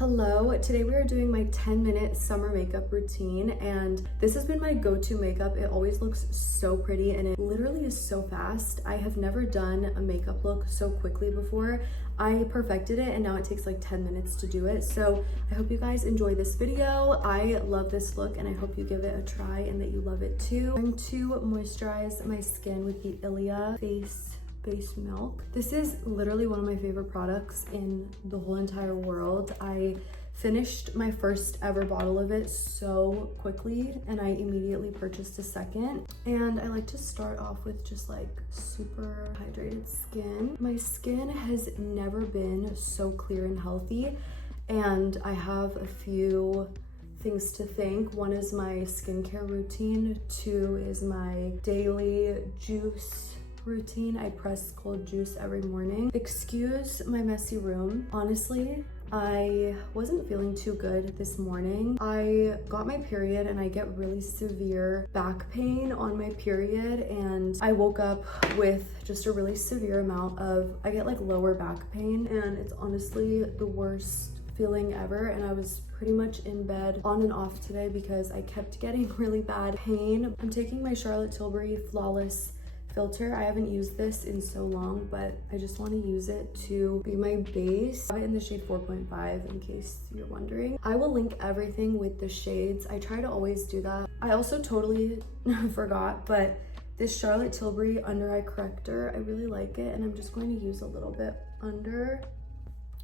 Hello, today we are doing my 10-minute summer makeup routine, and this has been my go-to makeup. It always looks so pretty and it literally is so fast. I have never done a makeup look so quickly before. I perfected it and now it takes like 10 minutes to do it. So I hope you guys enjoy this video. I love this look and I hope you give it a try and that you love it too. I'm going to moisturize my skin with the Ilia Face Base Milk. This is literally one of my favorite products in the whole entire world. I finished my first ever bottle of it so quickly and I immediately purchased a second. And I like to start off with just like super hydrated skin. My skin has never been so clear and healthy, and I have a few things to thank. One is my skincare routine. Two is my daily juice routine. I press cold juice every morning. Excuse my messy room. Honestly, I wasn't feeling too good this morning. I got my period and I get really severe back pain on my period, and I woke up with just a really severe amount of, I get like lower back pain, and it's honestly the worst feeling ever. And I was pretty much in bed on and off today because I kept getting really bad pain. I'm taking my Charlotte Tilbury Flawless filter. I haven't used this in so long, but I just want to use it to be my base. I have it in the shade 4.5 in case you're wondering. I will link everything with the shades. I try to always do that. I also totally forgot, but this Charlotte Tilbury under eye corrector, I really like it, and I'm just going to use a little bit under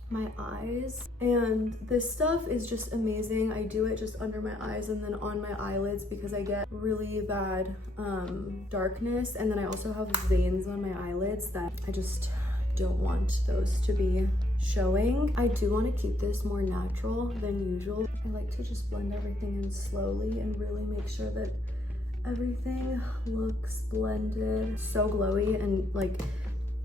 my eyes, and this stuff is just amazing. I do it just under my eyes and then on my eyelids because I get really bad darkness, and then I also have veins on my eyelids that I just don't want those to be showing. I do want to keep this more natural than usual. I like to just blend everything in slowly and really make sure that everything looks blended. So glowy, and like,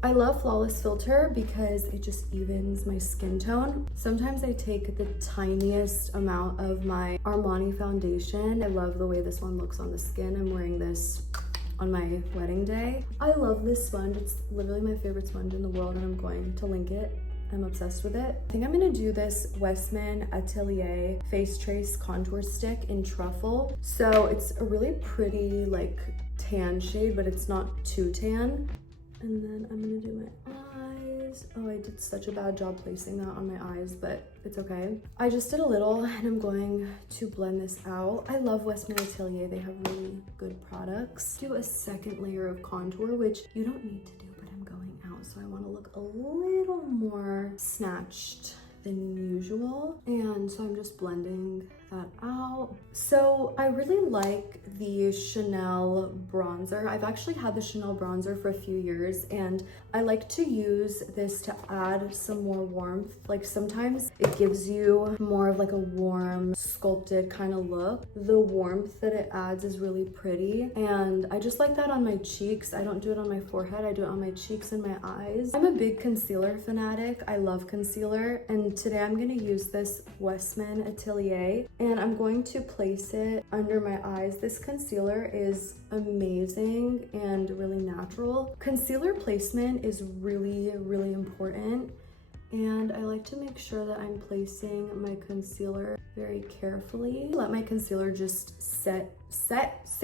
I love Flawless Filter because it just evens my skin tone. Sometimes I take the tiniest amount of my Armani foundation. I love the way this one looks on the skin. I'm wearing this on my wedding day. I love this sponge. It's literally my favorite sponge in the world, and I'm going to link it. I'm obsessed with it. I think I'm gonna do this Westman Atelier Face Trace Contour Stick in Truffle. So it's a really pretty like tan shade, but it's not too tan. And then I'm gonna do my eyes. Oh, I did such a bad job placing that on my eyes, but it's okay. I just did a little and I'm going to blend this out. I love Westman Atelier. They have really good products. Do a second layer of contour, which you don't need to do, but I'm going out. So I wanna look a little more snatched than usual. And so I'm just blending that out. So I really like the Chanel bronzer. I've actually had the Chanel bronzer for a few years, and I like to use this to add some more warmth. Like sometimes it gives you more of like a warm, sculpted kind of look. The warmth that it adds is really pretty, and I just like that on my cheeks. I don't do it on my forehead. I do it on my cheeks and my eyes. I'm a big concealer fanatic. I love concealer, and today I'm gonna use this Westman Atelier, and I'm going to place it under my eyes. This concealer is amazing and really natural. Concealer placement is really, really important, and I like to make sure that I'm placing my concealer very carefully. Let my concealer just sit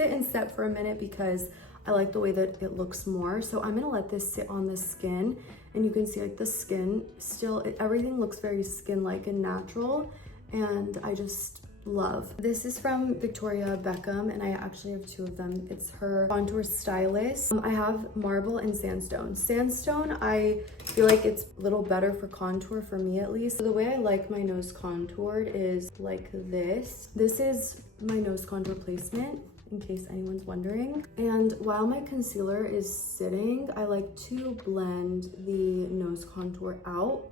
and set for a minute because I like the way that it looks more. So I'm gonna let this sit on the skin, and you can see like the skin still, everything looks very skin-like and natural, and I just love. This is from Victoria Beckham, and I actually have two of them. It's her contour stylist. I have marble and sandstone. Sandstone, I feel like it's a little better for contour, for me at least. So the way I like my nose contoured is like this. This is my nose contour placement, in case anyone's wondering. And while my concealer is sitting, I like to blend the nose contour out.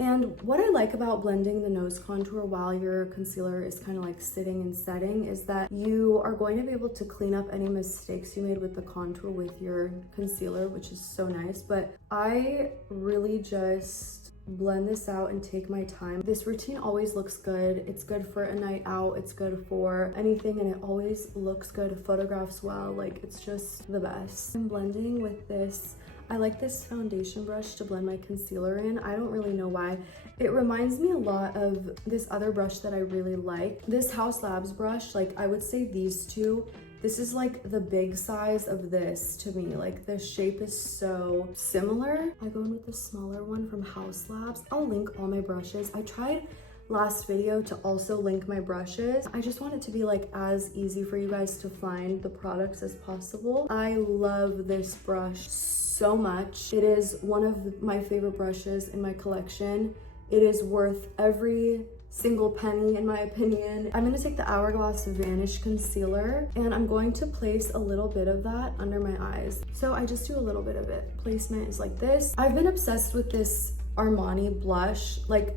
And what I like about blending the nose contour while your concealer is kind of like sitting and setting is that you are going to be able to clean up any mistakes you made with the contour with your concealer, which is so nice. But I really just blend this out and take my time. This routine always looks good. It's good for a night out. It's good for anything, and it always looks good. It photographs well. Like, it's just the best. I'm blending with this I like this foundation brush to blend my concealer in. I don't really know why. It reminds me a lot of this other brush that I really like. This House Labs brush, like I would say these two. This is like the big size of this to me. Like the shape is so similar. I go in with the smaller one from House Labs. I'll link all my brushes. I tried last video to also link my brushes. I just want it to be like as easy for you guys to find the products as possible. I love this brush so much. It is one of my favorite brushes in my collection. It is worth every single penny in my opinion. I'm gonna take the Hourglass Vanish Concealer and I'm going to place a little bit of that under my eyes. So I just do a little bit of it. Placement is like this. I've been obsessed with this Armani blush, like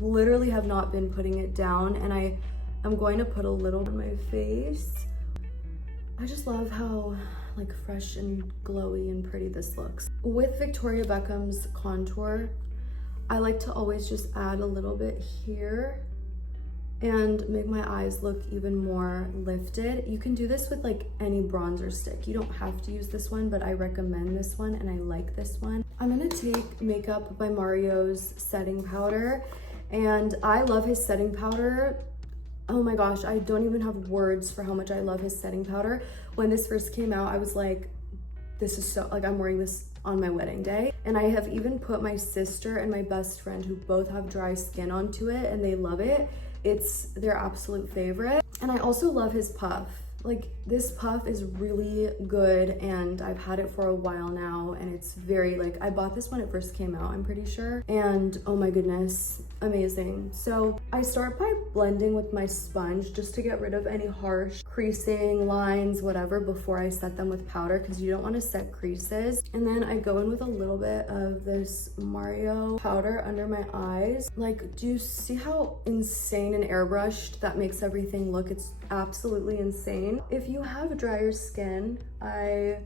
literally have not been putting it down, and I'm going to put a little on my face. I just love how like fresh and glowy and pretty this looks. With Victoria Beckham's contour, I like to always just add a little bit here and make my eyes look even more lifted. You can do this with like any bronzer stick. You don't have to use this one, but I recommend this one and I like this one. I'm gonna take Makeup by Mario's setting powder, and I love his setting powder. Oh my gosh, I don't even have words for how much I love his setting powder. When this first came out, I was like, this is so, like I'm wearing this on my wedding day. And I have even put my sister and my best friend, who both have dry skin, onto it and they love it. It's their absolute favorite. And I also love his puff. Like this puff is really good and I've had it for a while now, and it's very like, I bought this when it first came out, I'm pretty sure. And oh my goodness, amazing. So I start by blending with my sponge just to get rid of any harsh creasing lines, whatever, before I set them with powder, because you don't want to set creases. And then I go in with a little bit of this Mario powder under my eyes. Like, do you see how insane and airbrushed that makes everything look? It's absolutely insane. If you have drier skin, I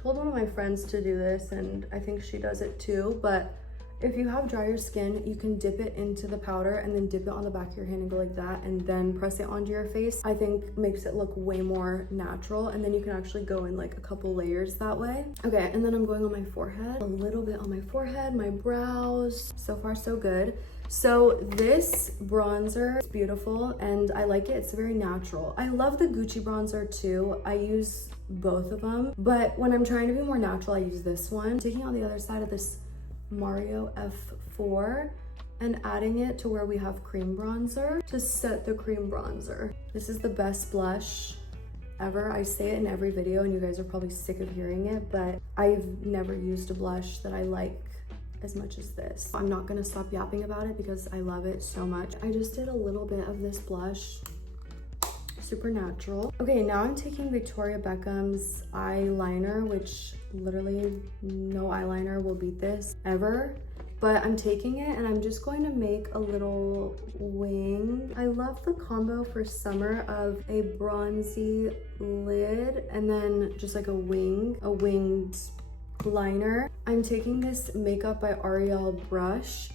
told one of my friends to do this and I think she does it too, but if you have drier skin, you can dip it into the powder and then dip it on the back of your hand and go like that and then press it onto your face. I think makes it look way more natural, and then you can actually go in like a couple layers that way. Okay, and then I'm going on my forehead, a little bit on my forehead, my brows. So far so good. So this bronzer is beautiful and I like it. It's very natural. I love the Gucci bronzer too. I use both of them, but when I'm trying to be more natural, I use this one. Taking on the other side of this Mario F4 and adding it to where we have cream bronzer to set the cream bronzer. This is the best blush ever. I say it in every video and you guys are probably sick of hearing it, but I've never used a blush that I like as much as this. I'm not gonna stop yapping about it because I love it so much. I just did a little bit of this blush, super natural. Okay, now I'm taking Victoria Beckham's eyeliner, which literally no eyeliner will beat this ever. But I'm taking it and I'm just going to make a little wing. I love the combo for summer of a bronzy lid and then just like a winged liner. I'm taking this Makeup by Ariel brush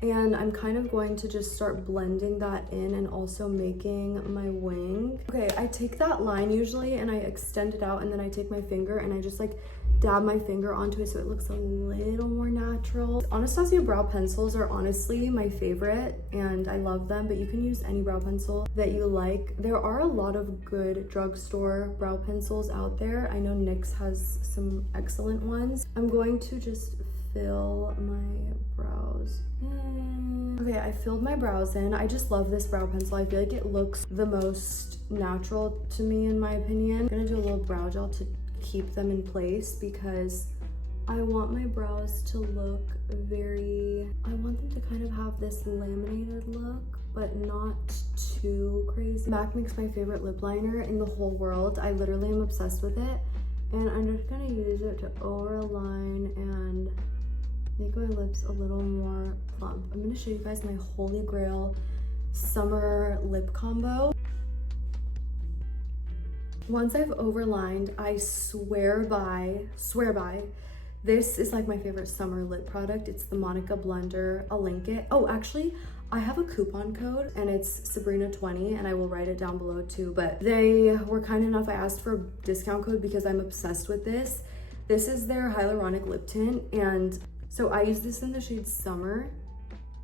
and I'm kind of going to just start blending that in and also making my wing. Okay, I take that line usually and I extend it out, and then I take my finger and I just like dab my finger onto it so it looks a little more natural. Anastasia brow pencils are honestly my favorite and I love them, but you can use any brow pencil that you like. There are a lot of good drugstore brow pencils out there. I know NYX has some excellent ones. I'm going to just fill my brows in. Okay, I filled my brows in. I just love this brow pencil. I feel like it looks the most natural to me in my opinion. I'm gonna do a little brow gel to keep them in place because I want my brows to look I want them to kind of have this laminated look, but not too crazy. MAC makes my favorite lip liner in the whole world. I literally am obsessed with it. And I'm just gonna use it to overline and make my lips a little more plump. I'm gonna show you guys my holy grail summer lip combo. Once I've overlined, I swear by, this is like my favorite summer lip product. It's the Monica Blender. I'll link it. Oh, actually, I have a coupon code and it's Sabrina20 and I will write it down below too, but they were kind enough. I asked for a discount code because I'm obsessed with this. This is their hyaluronic lip tint, and so I use this in the shade Summer,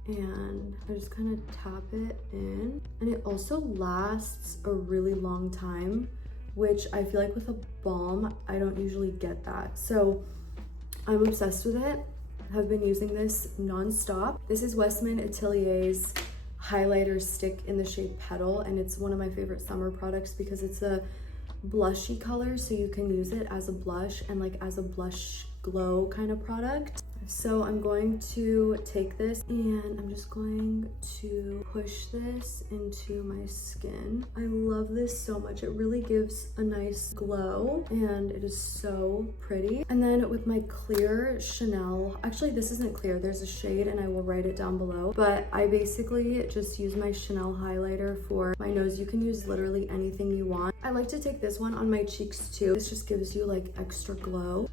and I just kind of tap it in, and it also lasts a really long time, which I feel like with a balm I don't usually get that. So I'm obsessed with it. Have been using this non-stop. This is Westman Atelier's highlighter stick in the shade Petal, and it's one of my favorite summer products because it's a blushy color, so you can use it as a blush and like as a blush glow kind of product. So I'm going to take this and I'm just going to push this into my skin. I love this so much. It really gives a nice glow and it is so pretty. And then with my clear Chanel, actually this isn't clear, there's a shade and I will write it down below, but I basically just use my Chanel highlighter for my nose. You can use literally anything you want. I like to take this one on my cheeks too. This just gives you like extra glow.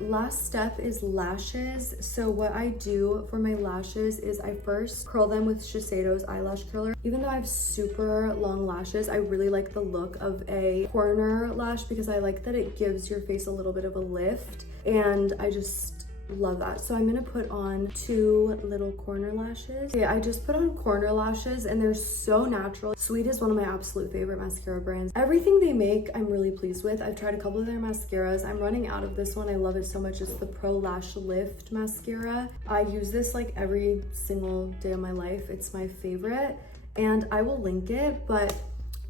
Last step is lashes. So what I do for my lashes is I first curl them with Shiseido's eyelash curler. Even though I have super long lashes, I really like the look of a corner lash because I like that it gives your face a little bit of a lift, and I just love that. So I'm gonna put on 2 little corner lashes. Okay, I just put on corner lashes and they're so natural. Sweet is one of my absolute favorite mascara brands. Everything they make I'm really pleased with. I've tried a couple of their mascaras. I'm running out of this one. I love it so much. It's the Pro Lash Lift mascara. I use this like every single day of my life. It's my favorite and I will link it. But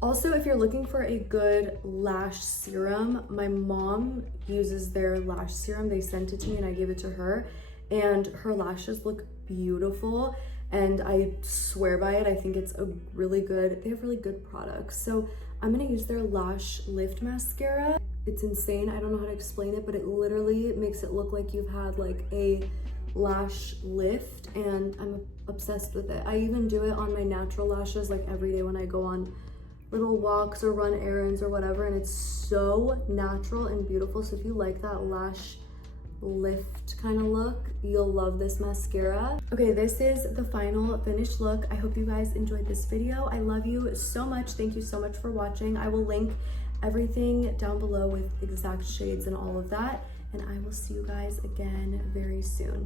also, if you're looking for a good lash serum, my mom uses their lash serum. They sent it to me and I gave it to her, and her lashes look beautiful and I swear by it. I think it's a really good, they have really good products. So I'm gonna use their Lash Lift mascara. It's insane. I don't know how to explain it, but it literally makes it look like you've had like a lash lift, and I'm obsessed with it. I even do it on my natural lashes like every day when I go on little walks or run errands or whatever, and it's so natural and beautiful. So if you like that lash lift kind of look, you'll love this mascara. Okay, this is the final finished look. I hope you guys enjoyed this video. I love you so much. Thank you so much for watching. I will link everything down below with exact shades and all of that, and I will see you guys again very soon.